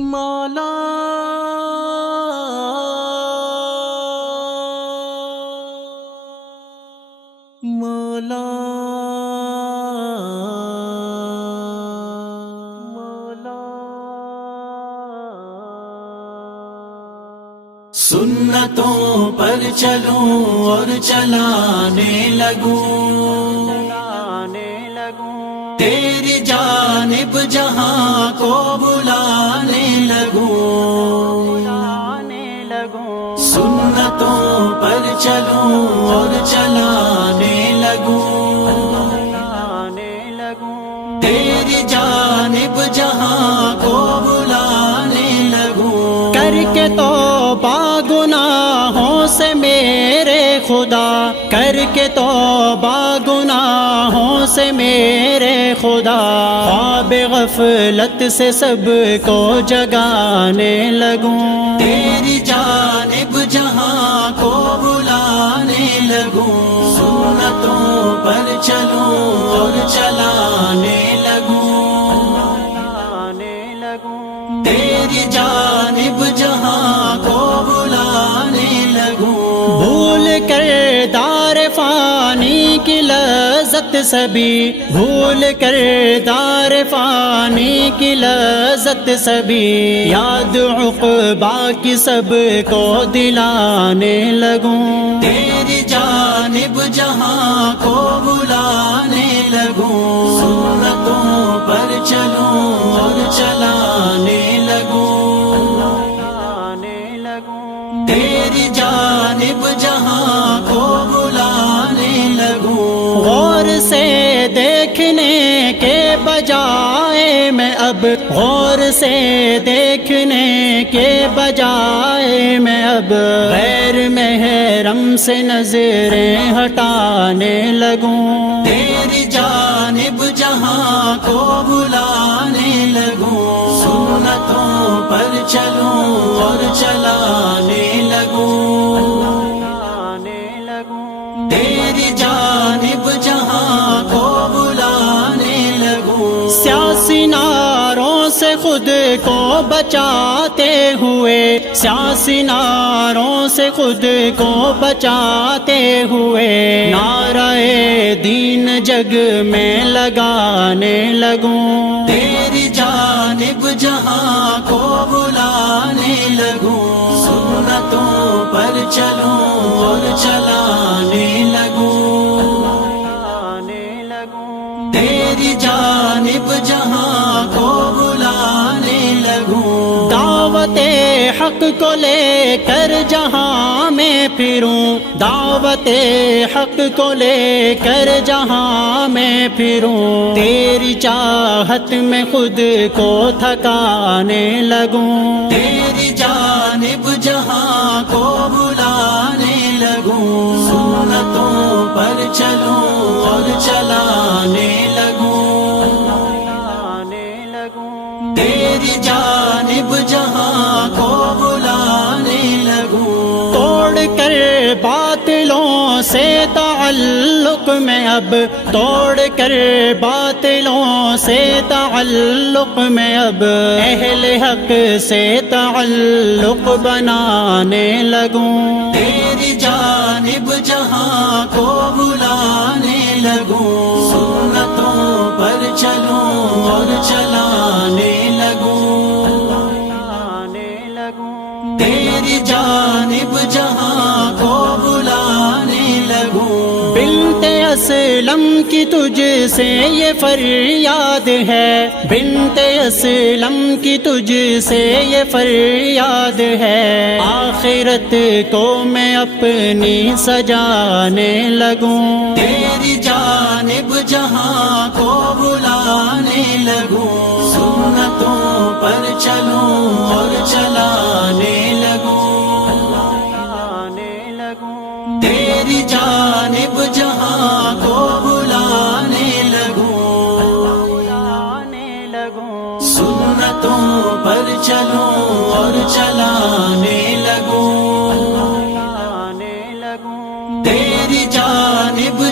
مولا مولا مولا سنتوں پر چلوں اور چلانے لگوں تیری جانب جہاں کو بلانے لگوں سنتوں پر چلوں اور چلانے لگوں تیری جانب جہاں کو بلانے لگوں کر کے توبہ گناہوں سے میرے خدا، کر کے توبہ گناہوں سے میرے خدا، خواب غفلت سے سب کو جگانے لگوں تیری جانب جہاں کو بلانے لگوں سنتوں پر چلوں اور چلانے لگوں تیری جانب جہاں کو بلانے لگوں بھول کر دار فانی کی لذت سبھی، بھول کر دار فانی کی لذت سبھی، یاد عقبا کی سب کو دلانے لگوں تیری جانب جہاں کو بلانے لگوں سنتوں پر چلوں اور چلانے لگوں تیری جانب جہاں کو بلانے لگوں غور سے دیکھنے کے بجائے میں اب، غور سے دیکھنے کے بجائے میں اب غیر محرم سے نظریں ہٹانے لگوں تیری جانب جہاں کو بلانے لگوں سنتوں پر چلوں اور چلانے لگوں تیری جانب جہاں کو بلانے لگوں سیاسی نعروں سے خود کو بچاتے ہوئے، سیاسی نعروں سے خود کو بچاتے ہوئے، نعرہ دین جگ میں لگانے لگوں تیری جانب جہاں کو بلانے لگوں سنتوں پر چلوں اور چلانے لگوں تیری جانب جہاں کو بلانے لگوں دعوت حق کو لے کر جہاں میں پھروں، دعوت حق کو لے کر جہاں میں پھروں، تیری چاہت میں خود کو تھکانے لگوں تیری جانب جہاں کو بلانے لگوں سنتوں پر چلوں اور چلانے لگوں تیری جانب جہاں کو بلانے لگوں توڑ کر باطلوں سے تعلق میں اب، توڑ کر باطلوں سے تعلق میں اب اہل حق سے تعلق بنانے لگوں تیری جانب جہاں کو بلانے لگوں سنتوں پر چلوں اور چلانے لگوں تیری جانب جہاں کو بلانے لگوں بنت اسلم کی تجھ سے یہ فریاد ہے، بنت اسلم کی تجھ سے یہ فریاد ہے، آخرت کو میں اپنی سجانے لگوں تیری جانب جہاں کو بلانے لگوں سنتوں پر چلوں اور چلانے لگوں تیری جانب جہاں کو بلانے لگوں سنتوں پر چلوں اور چلانے لگوں تیری جانب